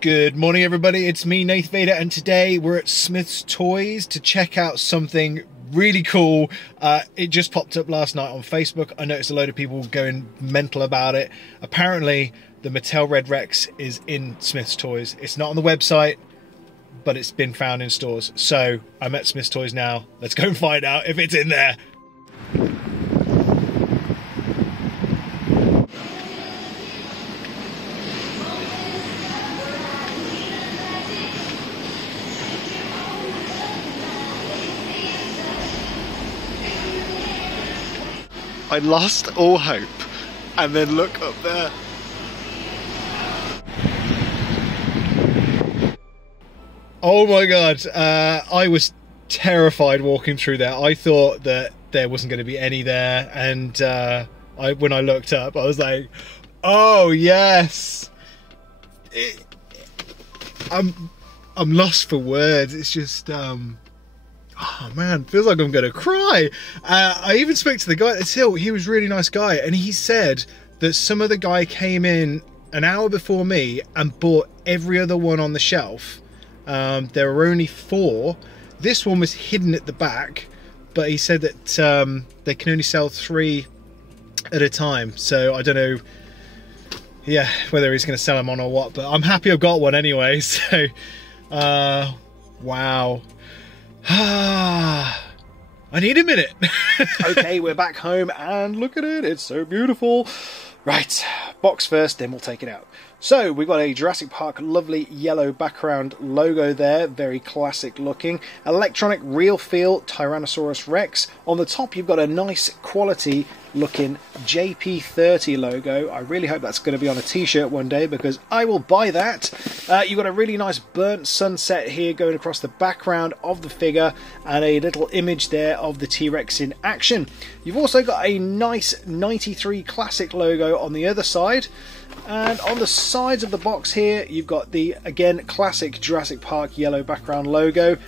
Good morning, everybody. It's me, Nath Vader, and today we're at Smyth's Toys to check out something really cool. It just popped up last night on Facebook. I noticed a load of people going mental about it. Apparently, the Mattel Red Rex is in Smyth's Toys. It's not on the website, but it's been found in stores. So I'm at Smyth's Toys now. Let's go and find out if it's in there. I lost all hope, and then look up there. Oh my god, I was terrified walking through there. I thought that there wasn't going to be any there, and when I looked up, I was like, oh yes! I'm lost for words. It's just... oh man, feels like I'm gonna cry. I even spoke to the guy at the till. He was a really nice guy, and he said that some other guy came in an hour before me and bought every other one on the shelf. There were only 4. This one was hidden at the back, but he said that they can only sell 3 at a time. So I don't know, yeah, whether he's going to sell them on or what. But I'm happy I've got one anyway. So, wow. I need a minute. Okay, we're back home and look at it. It's so beautiful. Right, box first, then we'll take it out. So we've got a Jurassic Park lovely yellow background logo there, very classic looking. Electronic real feel Tyrannosaurus Rex. On the top you've got a nice quality looking JP30 logo. I really hope that's going to be on a t-shirt one day because I will buy that. You've got a really nice burnt sunset here going across the background of the figure and a little image there of the T-Rex in action. You've also got a nice 93 classic logo on the other side. And on the sides of the box here, you've got the, again, classic Jurassic Park yellow background logo.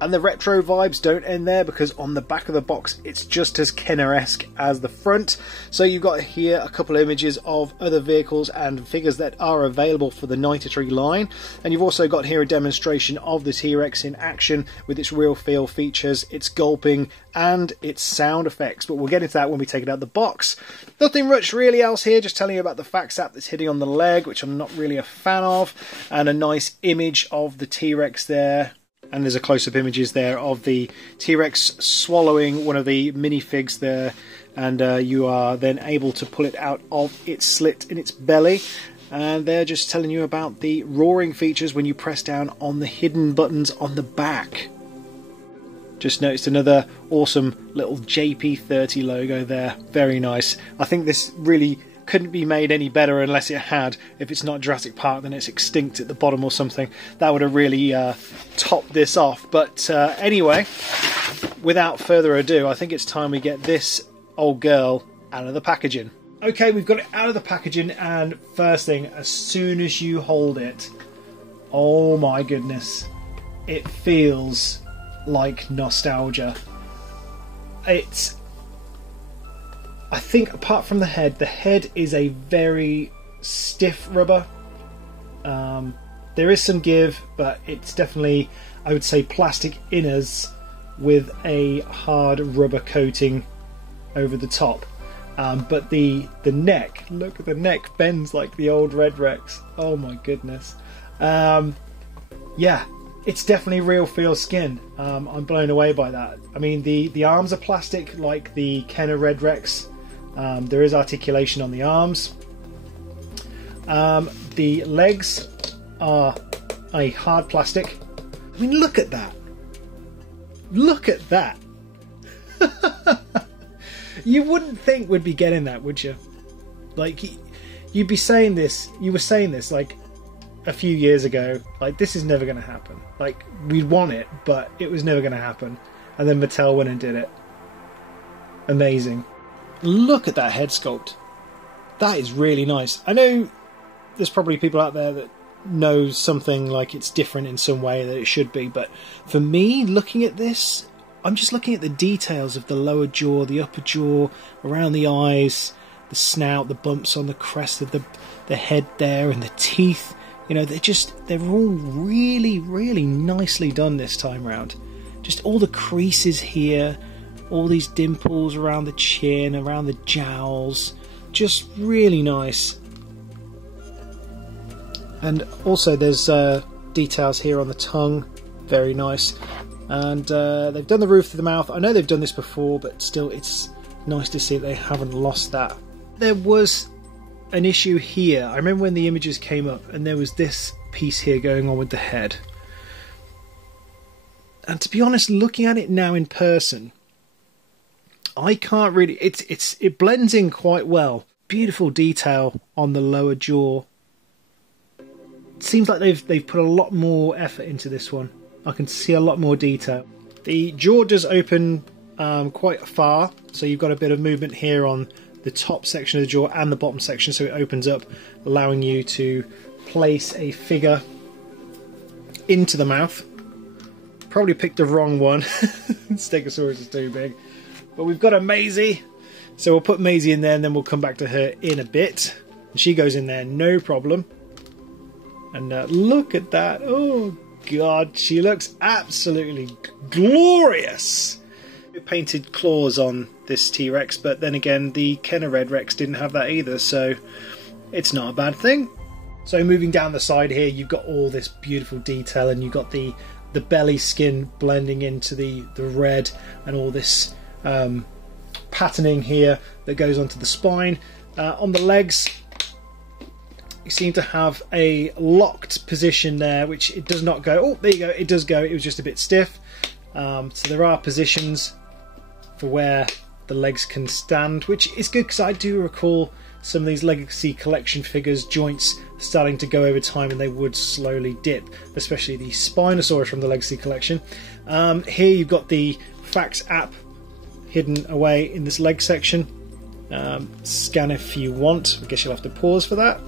And the retro vibes don't end there because on the back of the box, it's just as Kenner-esque as the front. So you've got here a couple of images of other vehicles and figures that are available for the 93 line. And you've also got here a demonstration of the T-Rex in action with its real feel features, its gulping, and its sound effects. But we'll get into that when we take it out of the box. Nothing much really else here, just telling you about the fact app that's hitting on the leg, which I'm not really a fan of, and a nice image of the T-Rex there. And there's a close-up images there of the T-Rex swallowing one of the minifigs there, and you are then able to pull it out of its slit in its belly. And they're just telling you about the roaring features when you press down on the hidden buttons on the back. Just noticed another awesome little JP30 logo there. Very nice. I think this really couldn't be made any better unless it had. If it's not Jurassic Park, then it's extinct at the bottom or something. That would have really topped this off. But anyway, without further ado, I think it's time we get this old girl out of the packaging. Okay, we've got it out of the packaging, and first thing, as soon as you hold it, oh my goodness, it feels like nostalgia. It's... I think apart from the head is a very stiff rubber. There is some give, but it's definitely, I would say, plastic inners with a hard rubber coating over the top. But the neck, look at the neck, bends like the old Red Rex. Oh my goodness. Yeah, it's definitely real feel skin. I'm blown away by that. I mean, the arms are plastic like the Kenner Red Rex. There is articulation on the arms. The legs are a hard plastic. I mean, look at that. Look at that. You wouldn't think we'd be getting that, would you? Like, you'd be saying this, you were saying this like a few years ago, like, this is never going to happen. Like, we'd want it, but it was never going to happen. And then Mattel went and did it. Amazing. Look at that head sculpt. That is really nice. I know there's probably people out there that know something like it's different in some way that it should be, but for me, looking at this, I'm just looking at the details of the lower jaw, the upper jaw, around the eyes, the snout, the bumps on the crest of the head there, and the teeth. You know, they're all really, really nicely done this time round. Just all the creases here, all these dimples around the chin, around the jowls, just really nice. And also there's details here on the tongue, very nice. And they've done the roof of the mouth. I know they've done this before, but still it's nice to see that they haven't lost that. There was an issue here. I remember when the images came up and there was this piece here going on with the head. And to be honest, looking at it now in person, I can't really... It blends in quite well. Beautiful detail on the lower jaw. It seems like they've put a lot more effort into this one. I can see a lot more detail. The jaw does open quite far, so you've got a bit of movement here on the top section of the jaw and the bottom section, so it opens up, allowing you to place a figure into the mouth. Probably picked the wrong one. Stegosaurus is too big. But we've got a Maisie, so we'll put Maisie in there and then we'll come back to her in a bit. And she goes in there, no problem. And look at that. Oh God, she looks absolutely glorious. We painted claws on this T-Rex, but then again the Kenner Red Rex didn't have that either, so it's not a bad thing. So moving down the side here, you've got all this beautiful detail, and you've got the belly skin blending into the red, and all this patterning here that goes onto the spine. On the legs, you seem to have a locked position there, which it does not go. Oh, there you go, it does go. It was just a bit stiff. So there are positions for where the legs can stand, which is good because I do recall some of these Legacy Collection figures joints starting to go over time, and they would slowly dip, especially the Spinosaurus from the Legacy Collection. Here you've got the Fax app hidden away in this leg section. Scan if you want. I guess you'll have to pause for that.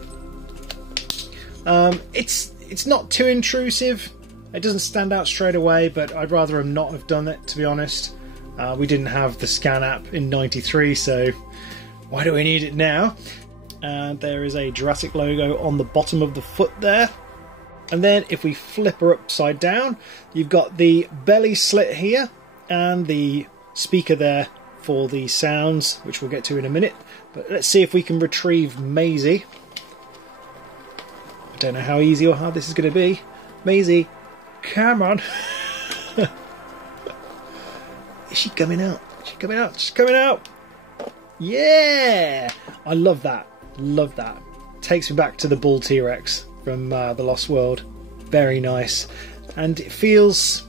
It's not too intrusive. It doesn't stand out straight away, but I'd rather them not have done it, to be honest. We didn't have the scan app in '93, so why do we need it now? And there is a Jurassic logo on the bottom of the foot there. And then if we flip her upside down, you've got the belly slit here and the speaker there for the sounds, which we'll get to in a minute. But let's see if we can retrieve Maisie. I don't know how easy or hard this is going to be. Maisie, come on. Is she coming out? Is she coming out? She's coming out. Yeah! I love that. Love that. Takes me back to the Bull T-Rex from The Lost World. Very nice. And it feels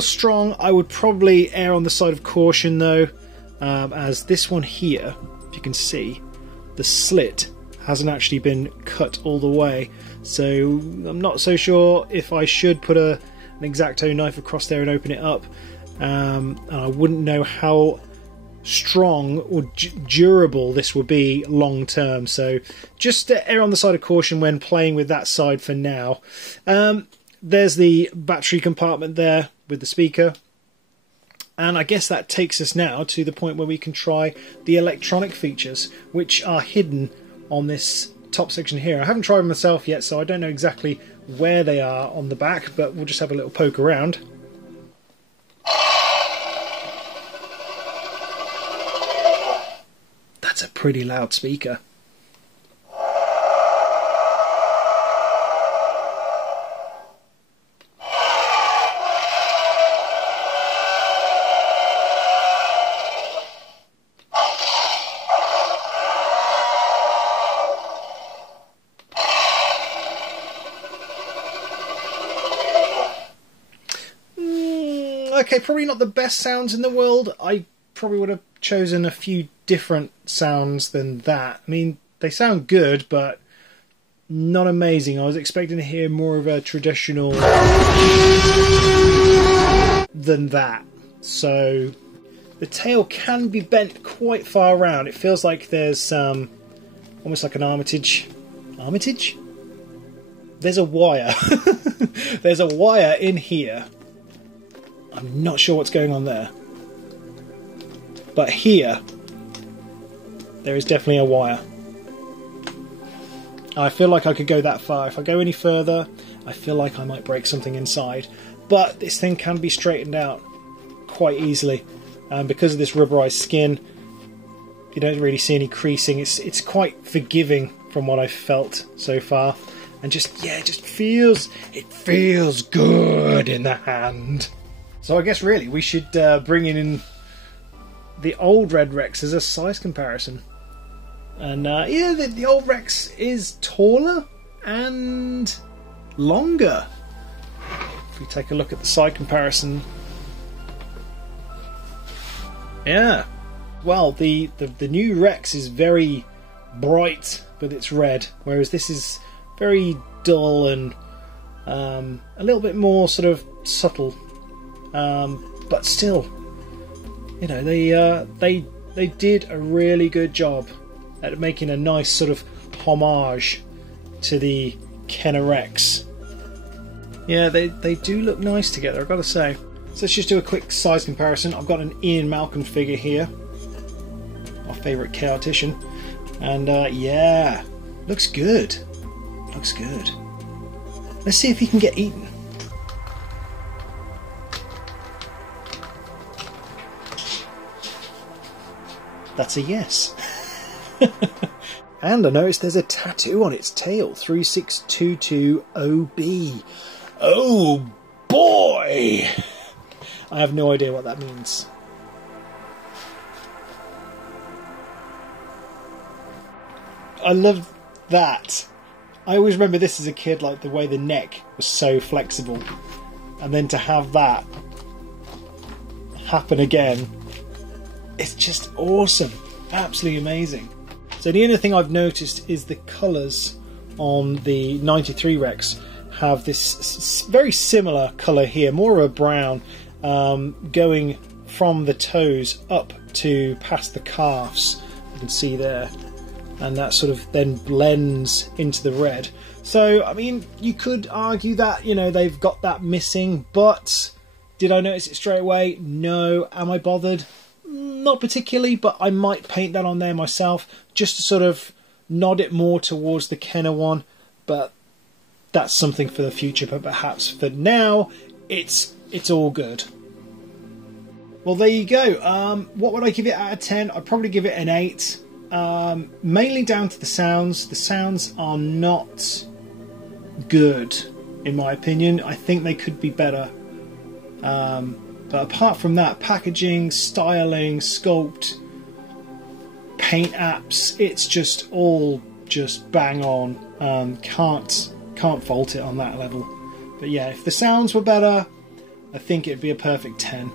strong. I would probably err on the side of caution though, as this one here, if you can see, the slit hasn't actually been cut all the way. So I'm not so sure if I should put an X-Acto knife across there and open it up. And I wouldn't know how strong or durable this will be long term, so just err on the side of caution when playing with that side for now. There's the battery compartment there with the speaker, and I guess that takes us now to the point where we can try the electronic features, which are hidden on this top section here. I haven't tried them myself yet, so I don't know exactly where they are on the back, but we'll just have a little poke around. That's a pretty loud speaker. Okay, probably not the best sounds in the world. I probably would have chosen a few different sounds than that. I mean, they sound good, but not amazing. I was expecting to hear more of a traditional than that. So the tail can be bent quite far around. It feels like there's almost like an Armitage. Armitage? There's a wire. There's a wire in here I'm not sure what's going on there. But here, there is definitely a wire. I feel like I could go that far. If I go any further, I feel like I might break something inside. But this thing can be straightened out quite easily. And because of this rubberized skin, you don't really see any creasing. It's quite forgiving from what I've felt so far. And just, yeah, it feels good in the hand. So I guess really we should bring in the old Red Rex as a size comparison. And yeah, the old Rex is taller and longer. If we take a look at the side comparison. Yeah. Well, the new Rex is very bright with its red, whereas this is very dull and a little bit more sort of subtle. But still, you know, they did a really good job at making a nice sort of homage to the Kenner Rex. Yeah, they do look nice together, I've got to say. So let's just do a quick size comparison. I've got an Ian Malcolm figure here, our favourite chaotician, and yeah, looks good. Looks good. Let's see if he can get eaten. That's a yes. And I noticed there's a tattoo on its tail, 3622OB. Oh boy! I have no idea what that means. I love that. I always remember this as a kid, like the way the neck was so flexible. And then to have that happen again, it's just awesome. Absolutely amazing. So the only thing I've noticed is the colours on the 93 Rex have this very similar colour here, more of a brown, going from the toes up to past the calves, you can see there, and that sort of then blends into the red. So I mean, you could argue that, you know, they've got that missing, but did I notice it straight away? No. Am I bothered? Not particularly, but I might paint that on there myself just to sort of nod it more towards the Kenner one, but that's something for the future. But perhaps for now, it's all good. Well, there you go. What would I give it out of 10? I'd probably give it an 8. Mainly down to the sounds. The sounds are not good, in my opinion. I think they could be better. But apart from that, packaging, styling, sculpt, paint apps, it's just all just bang on. Can't fault it on that level. But yeah, if the sounds were better, I think it'd be a perfect 10.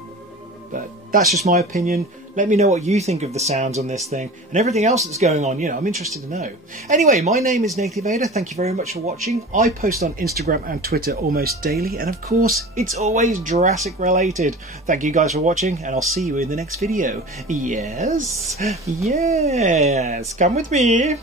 But that's just my opinion. Let me know what you think of the sounds on this thing and everything else that's going on. You know, I'm interested to know. Anyway, my name is Nathan Vader. Thank you very much for watching. I post on Instagram and Twitter almost daily, and of course, it's always Jurassic related. Thank you guys for watching, and I'll see you in the next video. Yes, yes, come with me.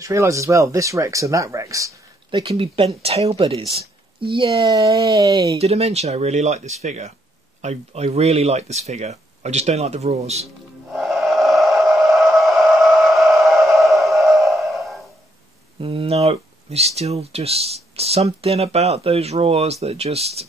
Just realised as well, this Rex and that Rex, they can be bent tail buddies. Yay! Did I mention I really like this figure? I really like this figure. I just don't like the roars. No, there's still just something about those roars that just...